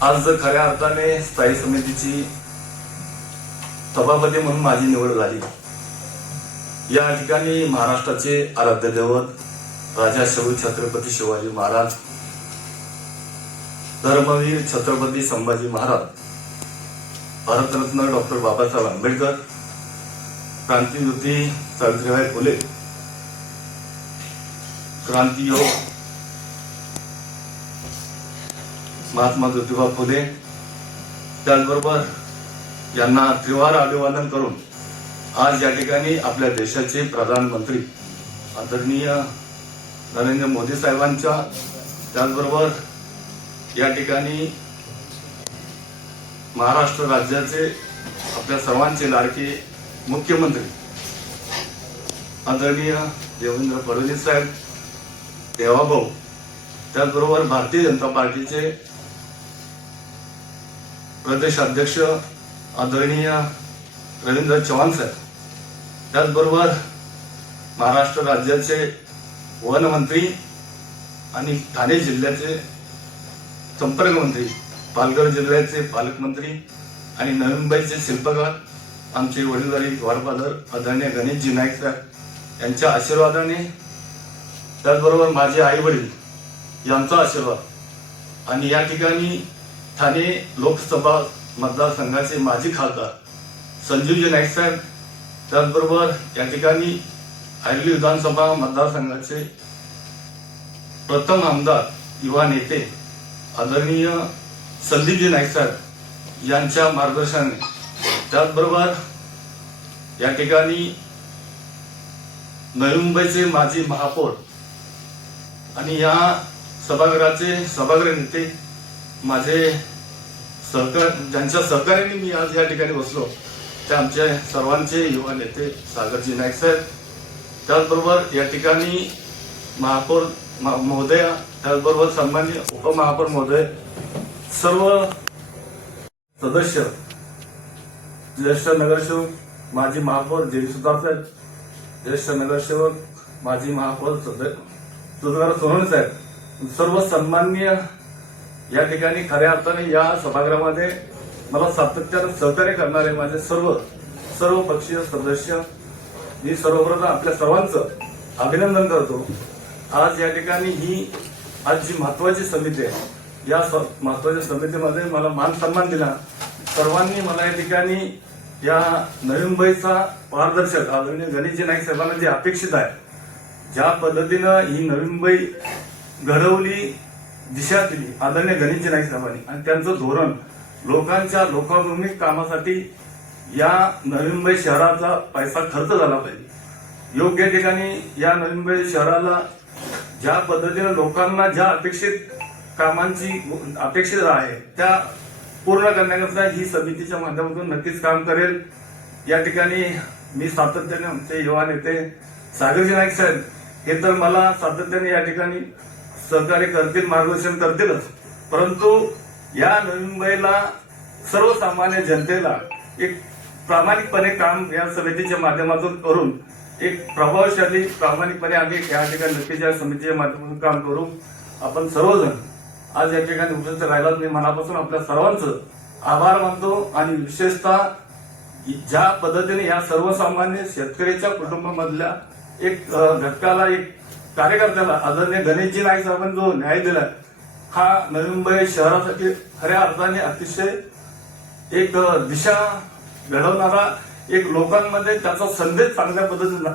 आज खऱ्या अर्थाने स्थायी समितीची सभापती म्हणून माझी निवड झाली। या ठिकाणी महाराष्ट्राचे आराध्य दैवत राजाशाहू छत्रपती शिवाजी महाराज, धर्मवीर छत्रपती संभाजी महाराज, भारतरत्न डॉक्टर बाबासाहेब आंबेडकर, क्रांतिज्योती सावित्रीबाई फुले, क्रांतियोग महात्मा ज्योतिबा फुले, त्याचबरोबर यांना त्रिवार अभिवादन करून आज या ठिकाणी आपल्या देशाचे प्रधानमंत्री आदरणीय नरेंद्र मोदी साहेबांच्या, त्याचबरोबर या ठिकाणी महाराष्ट्र राज्याचे आपल्या सर्वांचे लाडके मुख्यमंत्री आदरणीय देवेंद्र फडणवीस साहेब, देवाभाऊ, त्याचबरोबर भारतीय जनता पार्टीचे प्रदेश अध्यक्ष आदरणीय रवींद्र चव्हाण साहेब, त्याचबरोबर महाराष्ट्र राज्याचे वन मंत्री आणि ठाणे जिल्ह्याचे संपर्क मंत्री, पालघर जिल्ह्याचे पालकमंत्री आणि नवी मुंबईचे शिल्पकार आमचे वडीलधारी गॉडफादर आदरणीय गणेशजी नाईक साहेब यांच्या आशीर्वादाने, त्याचबरोबर माझे आई वडील यांचा आशीर्वाद आणि या ठिकाणी ठाणे लोकसभा मतदारसंघाचे माजी खासदार संजीवजी नाईक साहेब, त्याचबरोबर या ठिकाणी ऐरली विधानसभा मतदारसंघाचे प्रथम आमदार युवा नेते आदरणीय संदीपजी नाईक साहेब यांच्या मार्गदर्शनाने, त्याचबरोबर या ठिकाणी नवी मुंबईचे माजी महापौर आणि या सभागृहाचे सभागृह नेते माझे सहकार, ज्यांच्या सहकार्याने मी आज या ठिकाणी बसलो ते आमचे सर्वांचे युवा नेते सागरजी नाईक साहेब, त्याचबरोबर या ठिकाणी महापौर महोदया, त्याचबरोबर सन्माननीय उपमहापौर महोदय, सर्व सदस्य, ज्येष्ठ नगरसेवक माजी महापौर जे सुतार साहेब, ज्येष्ठ नगरसेवक माजी महापौर सुधाकर सोनवणे साहेब, सर्व सन्माननीय या ठिकाणी खऱ्या अर्थाने या सभागृहामध्ये मला सातत्याने सहकार्य करणारे माझे सर्व पक्षीय सदस्य, मी सर्वप्रथम आपल्या सर्वांचं अभिनंदन करतो। आज या ठिकाणी ही आज जी महत्वाची समिती आहे, या महत्वाच्या समितीमध्ये मला मान सन्मान दिला। सर्वांनी मला या ठिकाणी या नवी मुंबईचा पारदर्शक आदरणीय गणेशजी नाईक साहेबांना जे अपेक्षित आहे, ज्या पद्धतीनं ही नवी मुंबई घडवली, दिशा दिली आदरणीय गणेशजी नाईक साहेबांनी आणि त्यांचं धोरण लोकांच्या लोकाभिमुख कामासाठी या नवी मुंबई शहराचा पैसा खर्च झाला पाहिजे। योग्य ठिकाणी या नवी मुंबई शहराला ज्या पद्धतीने लोकांना ज्या अपेक्षित कामांची अपेक्षित आहे त्या पूर्ण करण्याकरता ही समितीच्या माध्यमातून नक्कीच काम करेल। या ठिकाणी मी सातत्याने आमचे युवा नेते सागरजी नाईक साहेब हे तर मला सातत्याने या ठिकाणी सहकार्य करतील, मार्गदर्शन करतीलच, परंतु या नवी मुंबईला सर्वसामान्य जनतेला एक प्रामाणिकपणे काम या समितीच्या माध्यमातून करून एक प्रभावशाली प्रामाणिकपणे आम्ही या ठिकाणी नक्कीच या समितीच्या माध्यमातून काम करू। आपण सर्वजण आज या ठिकाणी उपस्थित राहिलात, मी मनापासून आपल्या सर्वांचं आभार मानतो आणि विशेषतः ज्या पद्धतीने या सर्वसामान्य शेतकऱ्याच्या कुटुंबामधल्या एक घटकाला, एक कार्यकर्त्याला आदरणीय गणेशजी नाईक साहेबांनी जो न्याय दिला, हा नवी मुंबई शहरासाठी खऱ्या अर्थाने अतिशय एक दिशा घडवणारा, एक लोकांमध्ये त्याचा संदेश चांगल्या पद्धतीने